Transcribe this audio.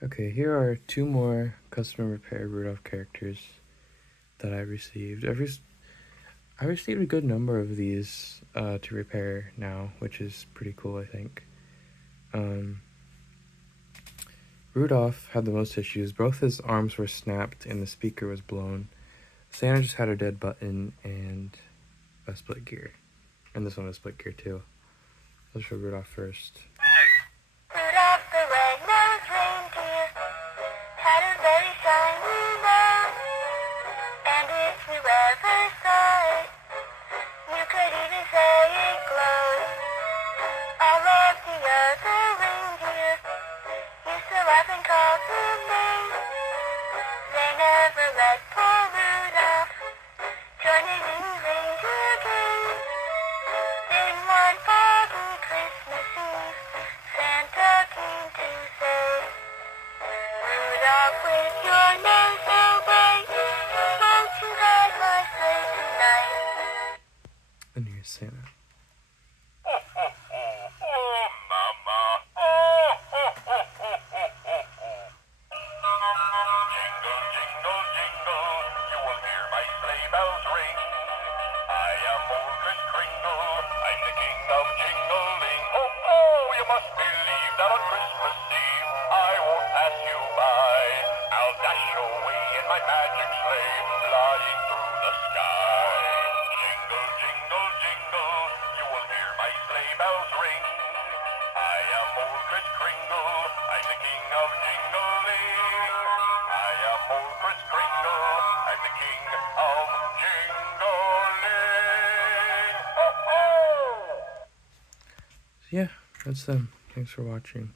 Okay, here are two more custom repair Rudolph characters that I received. I received a good number of these to repair now, which is pretty cool, I think. Rudolph had the most issues. Both his arms were snapped and the speaker was blown. Santa just had a dead button and a split gear. And this one was split gear too. Let's show Rudolph first. Rudolph the red-nosed reindeer had a very shiny nose, and if you ever saw it, you could even say it glowed. All of the other reindeer used to laugh and call him names. They never let poor Rudolph join in any reindeer game. Then one foggy Christmas Eve, Santa came to say, Rudolph, with your nose so bright, won't you ride my sleigh tonight? And here's Santa. Mama. Jingle, jingle, jingle, you will hear my sleigh bells ring. I am old Kris Kringle, I'm the king of jingling. Oh, oh, you must believe that on Christmas Eve I won't pass you by. I'll dash away in my magic sleigh, flying through the sky. Jingle, jingle, jingle, you will hear my sleigh bells ring. I am old Kris Kringle, I'm the king of jingling. I am old Kris Kringle, I'm the king of jingling. Ho, ho! So yeah, that's them. Thanks for watching.